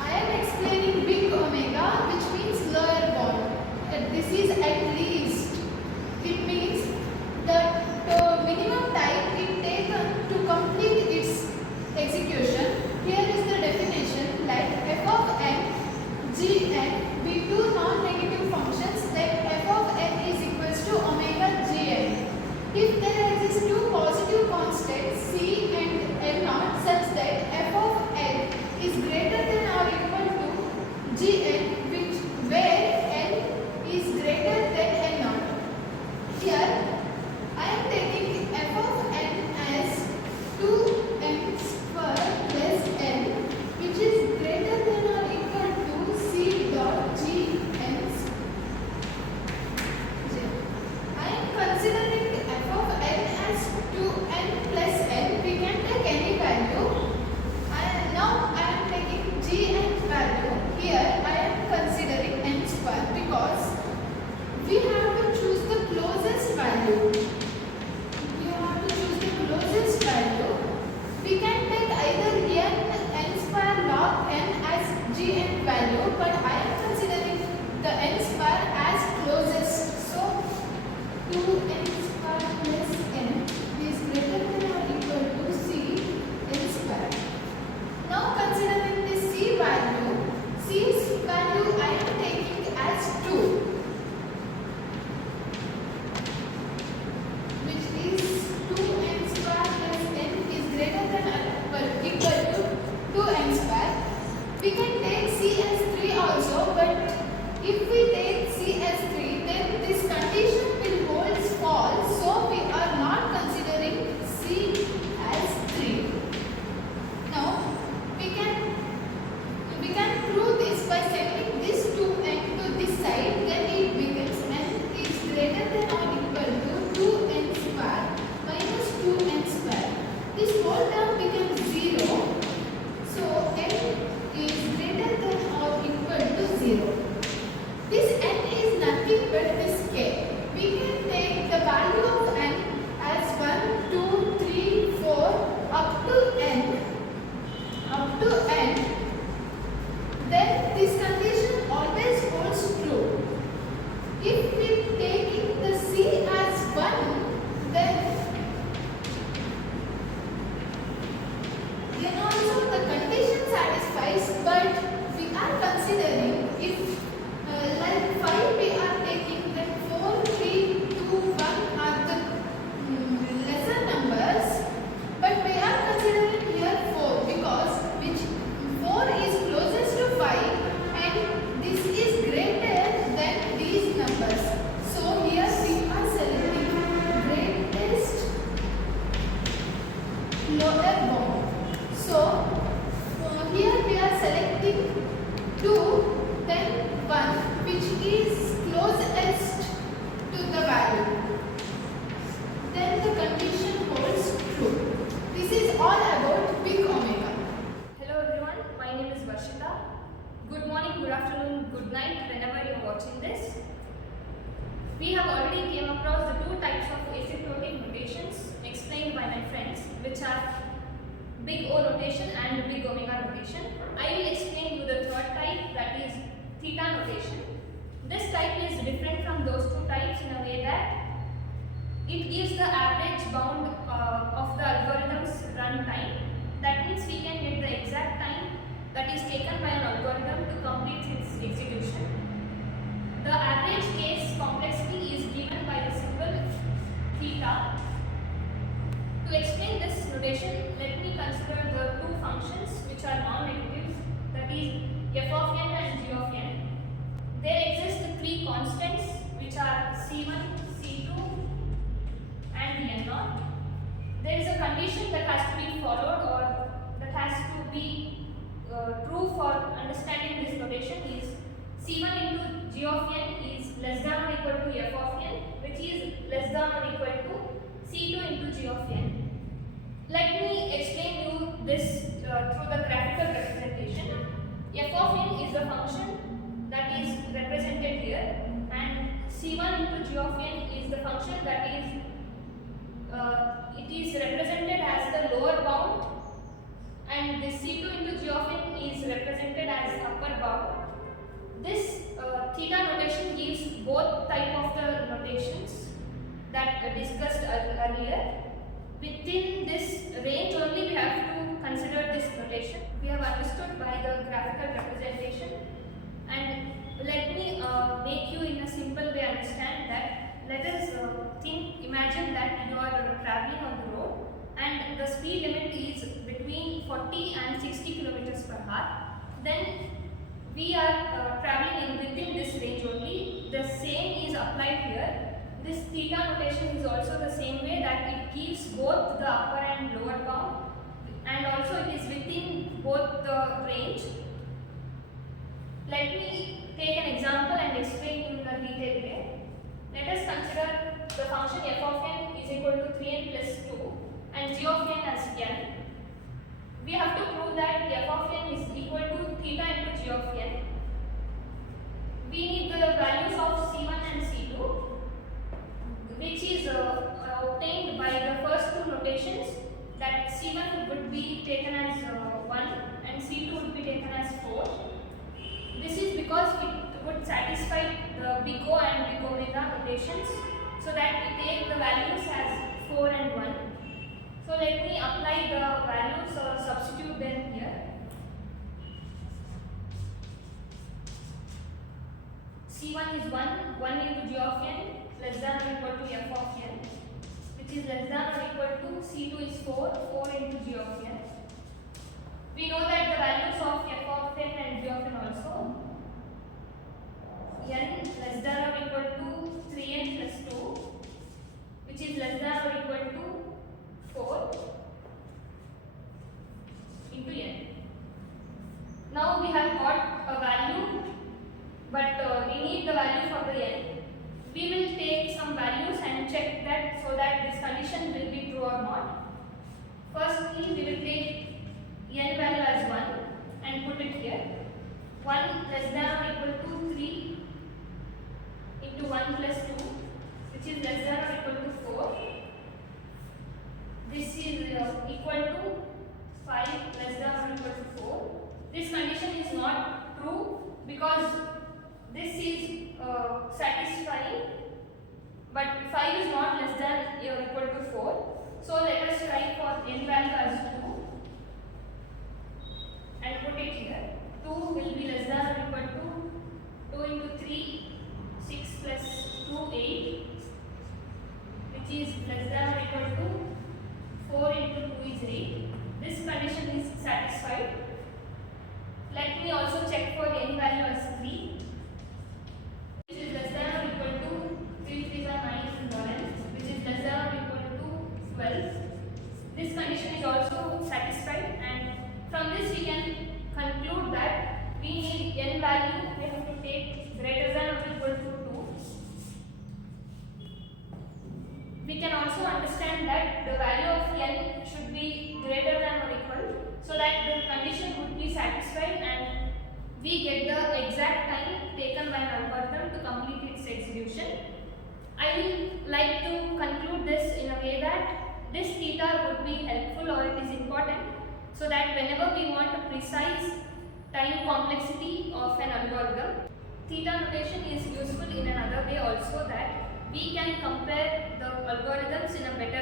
I am explaining big omega, which means lower bound. That this is at least. It means the minimum time it takes to complete its execution. Here is the definition, like f of n, g n be two non-negative functions, then f of n is equals to omega gn. If there exist two positive constants c and n naught such that f of n is greater than or equal to gn, which where n is greater than n naught. Here I am taking f of n as 2n square plus n, which is greater than or equal to c dot gn. I am considering f of 0. This n is nothing but this k. We can take the value of n as 1, 2, 3, 4 up to n. Then this condition always holds true. If we take the c as 1, then also the condition satisfies, but we are considering if like 5 we are taking, then 4, 3, 2, 1 are the lesser numbers, but we are considering here 4 because which 4 is closest to 5 and this is greater than these numbers. So here we are selecting greatest lower bound. So here we are selecting 2, then 1, which is closest to the value. Then the condition holds true. This is all about big omega. Hello everyone, my name is Varshita. Good morning, good afternoon, good night whenever you are watching this. We have already came across the two types of asymptotic notations explained by my friends, which are big O notation and big omega notation. I will explain you the third type, that is theta notation. This type is different from those two types in a way that it gives the average bound of the algorithm's run time. That means we can get the exact time that is taken by an algorithm to complete its execution. The average case complexity is given by the symbol theta. To explain this notation, let me consider the two functions which are non-negative, that is f of n and g of n. There exist three constants which are c1, c2 and n0. There is a condition that has to be followed or that has to be true for understanding this notation is c1 into g of n is less than or equal to f of n, which is less than or equal to c2 into g of n. Let me explain you this through the graphical representation. F of n is the function that is represented here, and c1 into g of n is the function that is it is represented as the lower bound, and this c2 into g of n is represented as upper bound. This theta notation gives both type of the notations that discussed earlier. Within this range only we have to consider this notation. We have understood by the graphical representation, and let me make you in a simple way understand that. Let us imagine that you are traveling on the road and the speed limit is between 40 and 60 kilometers per hour. Then we are traveling within this range only. The same is applied here. This theta notation is also the same way, that it gives both the upper and lower bound, and also it is within both the range. Let me take an example and explain in a detailed way. Let us consider the function f of n is equal to 3n plus 2 and g of n as n. We have to prove that f of n is equal to theta into g of n. We need the values of c1 and c2, which is obtained by the first two notations, that c1 would be taken as 1 and c2 would be taken as 4. This is because it would satisfy the big O and big omega notations, so that we take the values as 4 and 1. So let me apply the values or substitute them here. C1 is 1 into g of n less than or equal to f of n, which is less than or equal to c2 is 4 into g of n. We know that the values of f of n and g of n also, n less than or equal to 3n plus 2, which is less than or equal to 4 into n. Now we have got a value, but we need the value for the n. We will take some values and check that, so that this condition will be true or not. Firstly, we will take n value as 1 and put it here. 1 less than or equal to 1 plus 2, which is less than or equal to 4. This is equal to 5 less than or equal to 4. This condition is not true because this is satisfying, but 5 is not less than or equal to 4. So let us try for n value as 2 and put it here. 2 will be less than or equal to 2 into 3, 6 plus 2, 8, which is less than or equal to 4 into 2 is 8. This condition is satisfied. Let me also check for n value as 3, which is less than or equal to 3 3s are 9 and 11, which is less than or equal to 12. This condition is also satisfied, and from this we can conclude that we need n value, we have to take greater than or equal to 2. We can also understand that the value of n should be greater than or equal, so that the condition would be satisfied and we get the exact time taken by an algorithm to complete its execution. I will like to conclude this in a way that this theta would be helpful, or it is important, so that whenever we want a precise time complexity of an algorithm, theta notation is useful in another way also, that we can compare the algorithms in a better